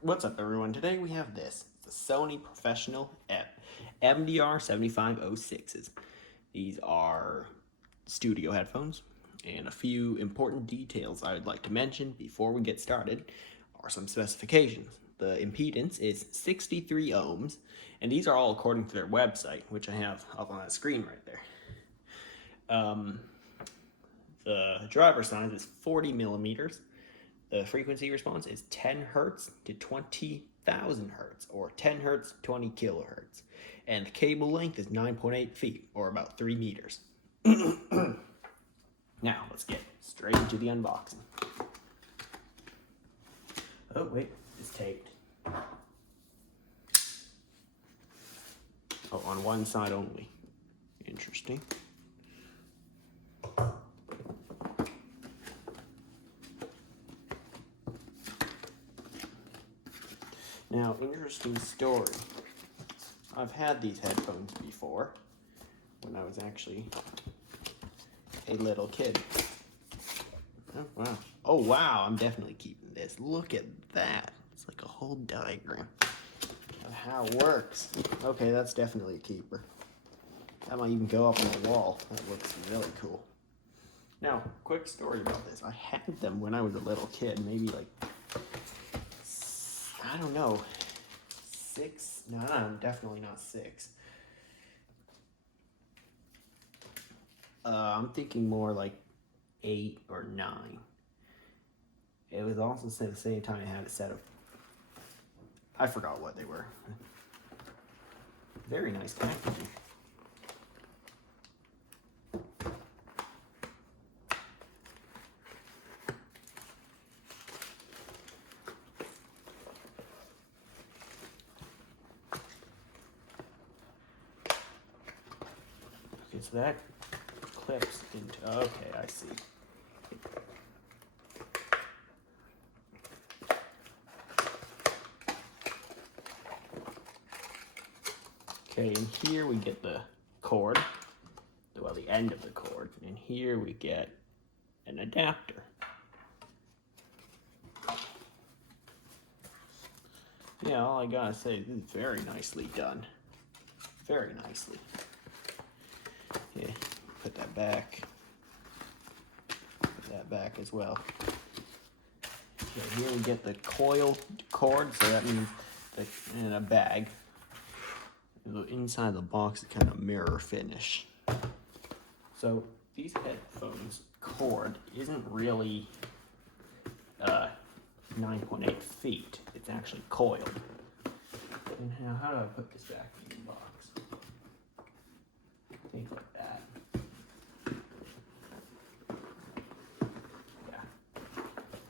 What's up, everyone? Today we have this, the Sony Professional MDR 7506s. These are studio headphones, and a few important details I would like to mention before we get started are some specifications. The impedance is 63 ohms, and these are all according to their website, which I have up on that screen right there. The driver size is 40 millimeters. The frequency response is 10 hertz to 20,000 hertz, or 10 hertz, 20 kilohertz. And the cable length is 9.8 feet, or about 3 meters. Now, let's get straight into the unboxing. Oh, wait, it's taped. Oh, on one side only. Interesting. Now, interesting story. I've had these headphones before when I was actually a little kid. Oh, wow. Oh, wow, I'm definitely keeping this. Look at that. It's like a whole diagram of how it works. Okay, that's definitely a keeper. That might even go up on the wall. That looks really cool. Now, quick story about this. I had them when I was a little kid, maybe like, I don't know, 6? No, definitely not 6. I'm thinking more like 8 or 9. It was also at the same time I had a set of, I forgot what they were. Very nice packaging. Okay, so that clips into, okay, I see. Okay, and here we get the cord, well, the end of the cord, and here we get an adapter. Yeah, all I gotta say, this is very nicely done. Very nicely. Yeah, put that back. Put that back as well. Okay, here we get the coil cord, so that means in a bag. The inside the box is kind of mirror finish. So these headphones cord isn't really 9.8 feet. It's actually coiled. And now, how do I put this back in the box? Things like that. Yeah,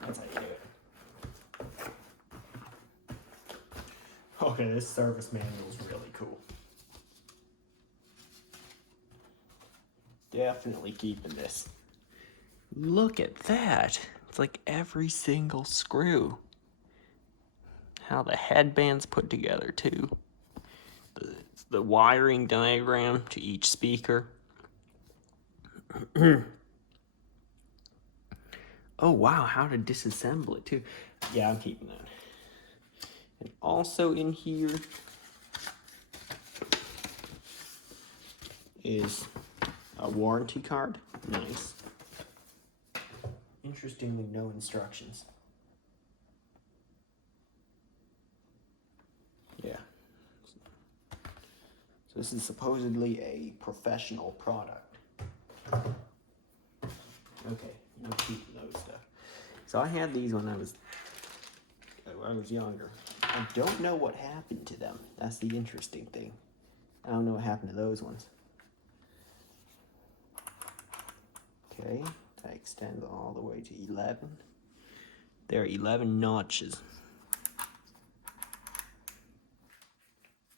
that's how you do it. Okay, this service manual is really cool. Definitely keeping this. Look at that. It's like every single screw. How the headband's put together too. The wiring diagram to each speaker. Oh wow, how to disassemble it too. Yeah, I'm keeping that. And also in here is a warranty card. Nice. Interestingly, no instructions. Yeah. So this is supposedly a professional product. Okay, no keeping those stuff. So I had these when I was younger. I don't know what happened to them. That's the interesting thing. I don't know what happened to those ones. Okay, that extends all the way to 11. There are 11 notches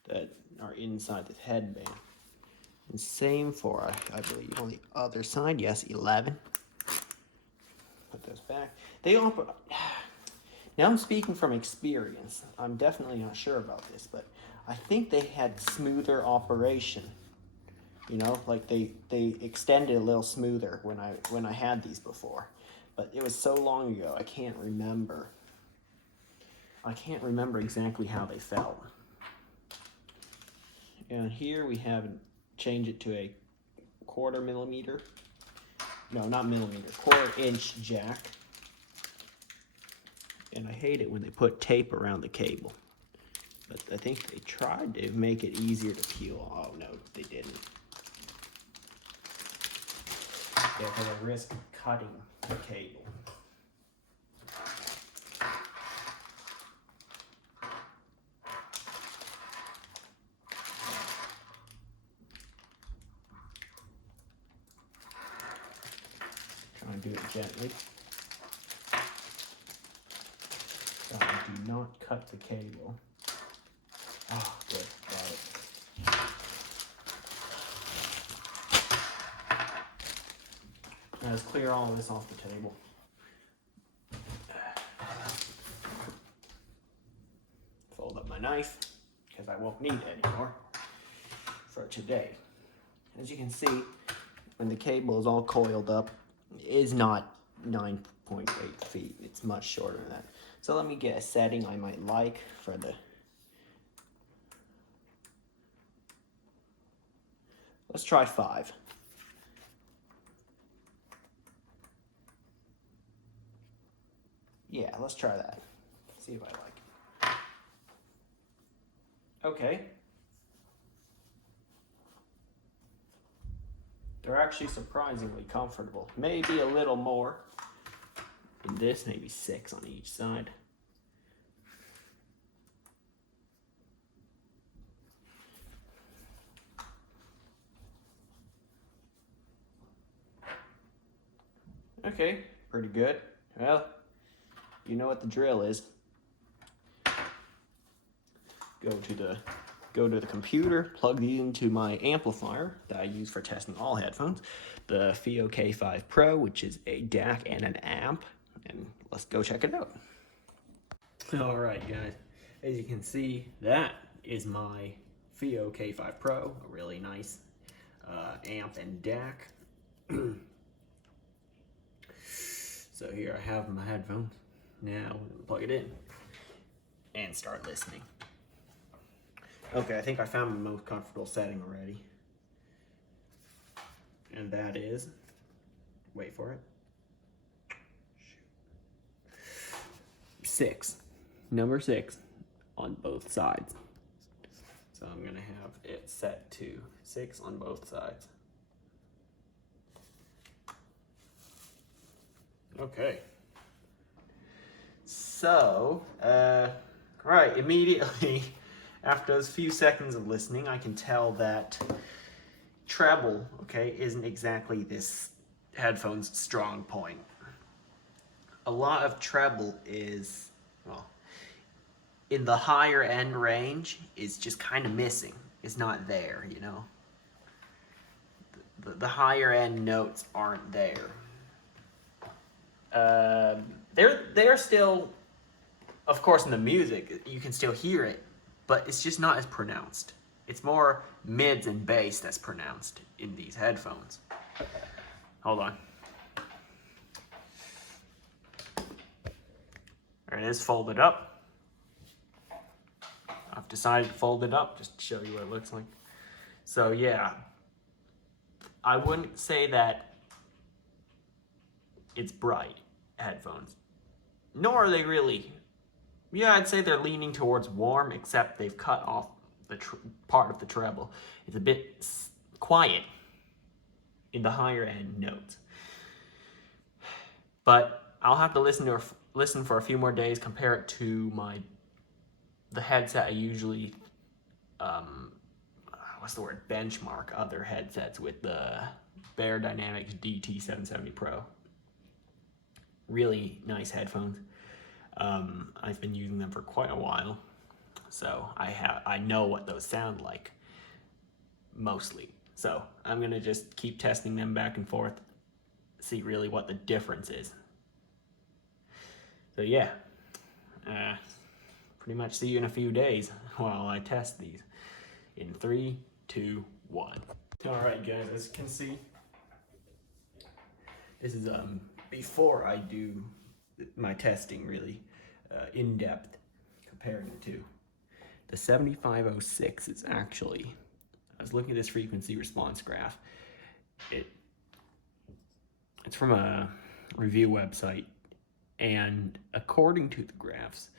that are inside the headband. And same for, I believe, on the other side. Yes, 11. Put those back. They operate. Now I'm speaking from experience. I'm definitely not sure about this, but I think they had smoother operation. You know, like they extended a little smoother when I had these before, but it was so long ago I can't remember. I can't remember exactly how they felt. And here we have changed it to a 1/4 millimeter. No, not millimeter, 1/4 inch jack. And I hate it when they put tape around the cable. But I think they tried to make it easier to peel. Oh no, they didn't. Yeah, because I risk cutting the cable. Try and do it gently. So I do not cut the cable. Oh, good, got it. Now let's clear all of this off the table. Fold up my knife, because I won't need it anymore for today. As you can see, when the cable is all coiled up, it is not 9.8 feet. It's much shorter than that. So let me get a setting I might like for the... Let's try 5. Yeah, let's try that. See if I like it. Okay. They're actually surprisingly comfortable. Maybe a little more in this, maybe 6 on each side. Okay, pretty good. Well, you know what the drill is. Go to the computer, plug these into my amplifier that I use for testing all headphones, the FIO K5 Pro, which is a DAC and an amp, and let's go check it out. All right, guys, as you can see, that is my FIO K5 Pro, a really nice amp and DAC. So here I have my headphones. Now plug it in and start listening. Okay, I think I found my most comfortable setting already. And that is, wait for it, 6, number 6 on both sides. So I'm gonna have it set to 6 on both sides. Okay. So, right, immediately after those few seconds of listening, I can tell that treble, okay, isn't exactly this headphone's strong point. A lot of treble is, well, in the higher end range, is just kind of missing. It's not there, you know. The higher end notes aren't there. They're still, of course, in the music, you can still hear it, but it's just not as pronounced. It's more mids and bass that's pronounced in these headphones. Hold on. There it is, folded up. I've decided to fold it up just to show you what it looks like. So yeah, I wouldn't say that it's bright headphones, nor are they really. Yeah, I'd say they're leaning towards warm, except they've cut off the part of the treble. It's a bit quiet in the higher end notes. But I'll have to listen for a few more days, compare it to the headset I usually benchmark other headsets with, the Bear Dynamics DT770 Pro. Really nice headphones. I've been using them for quite a while, so I know what those sound like mostly. So I'm gonna just keep testing them back and forth, see really what the difference is. So yeah, pretty much see you in a few days while I test these. In 3, 2, 1. All right, guys, as you can see, this is before I do my testing really in depth. comparing it to. The 7506 is actually, I was looking at this frequency response graph. It's from a review website, and according to the graphs,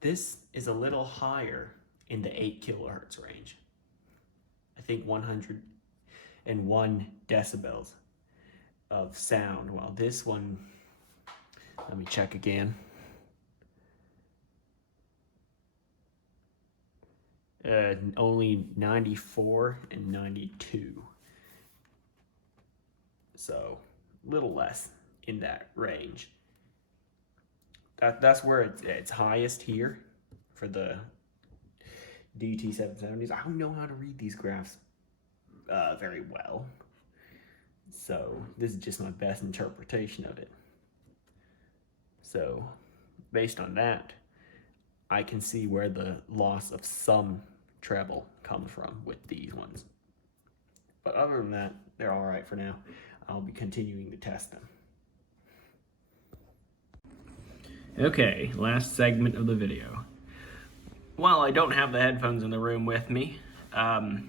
this is a little higher in the 8 kilohertz range. I think 101 decibels of sound, while this one, let me check again. Only 94 and 92. So a little less in that range. That's where it's highest here for the DT770s. I don't know how to read these graphs very well, so this is just my best interpretation of it. So based on that, I can see where the loss of some treble comes from with these ones. But other than that, they're all right for now. I'll be continuing to test them. Okay, last segment of the video. While I don't have the headphones in the room with me, I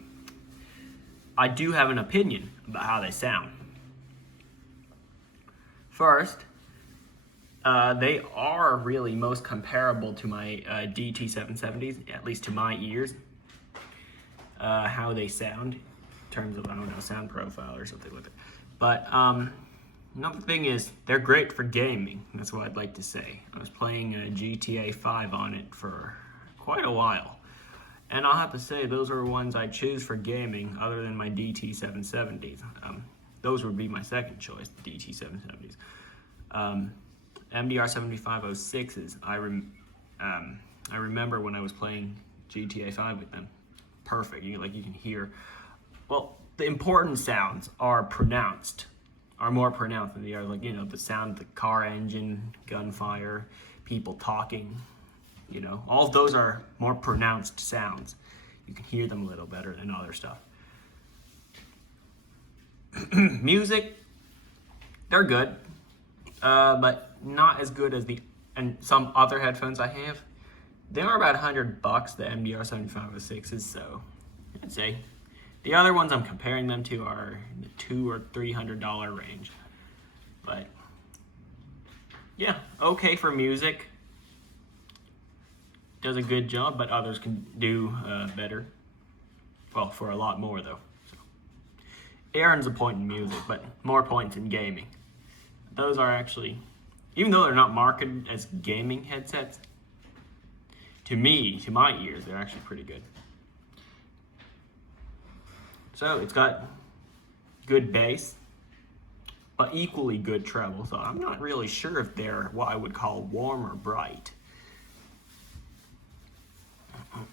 do have an opinion about how they sound. First, they are really most comparable to my DT770s, at least to my ears. How they sound in terms of, I don't know, sound profile or something like that. But another thing is, they're great for gaming. That's what I'd like to say. I was playing a GTA 5 on it for quite a while. And I'll have to say, those are ones I choose for gaming other than my DT770s. Those would be my second choice, the DT770s. MDR 7506s, I remember when I was playing GTA 5 with them. Perfect, you can hear. Well, the important sounds are more pronounced than the others. The sound of the car engine, gunfire, people talking. All of those are more pronounced sounds. You can hear them a little better than other stuff. Music, they're good, but not as good as some other headphones I have. They are about $100, the MDR 7506s, so I'd say the other ones I'm comparing them to are the $200 or $300 range. But yeah, okay for music. Does a good job, but others can do better. Well, for a lot more though. So, Aaron's a point in music, but more points in gaming. Those are actually, even though they're not marketed as gaming headsets, to my ears, they're actually pretty good. So it's got good bass, but equally good treble. So I'm not really sure if they're what I would call warm or bright.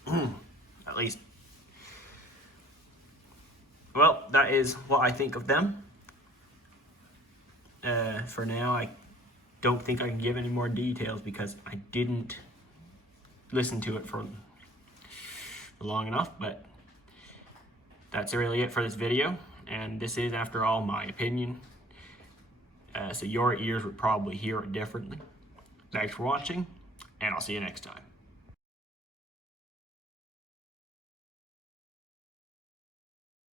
At least. Well, that is what I think of them. For now, I don't think I can give any more details because I didn't listen to it for long enough, but that's really it for this video, and this is, after all, my opinion. So your ears would probably hear it differently. Thanks for watching, and I'll see you next time.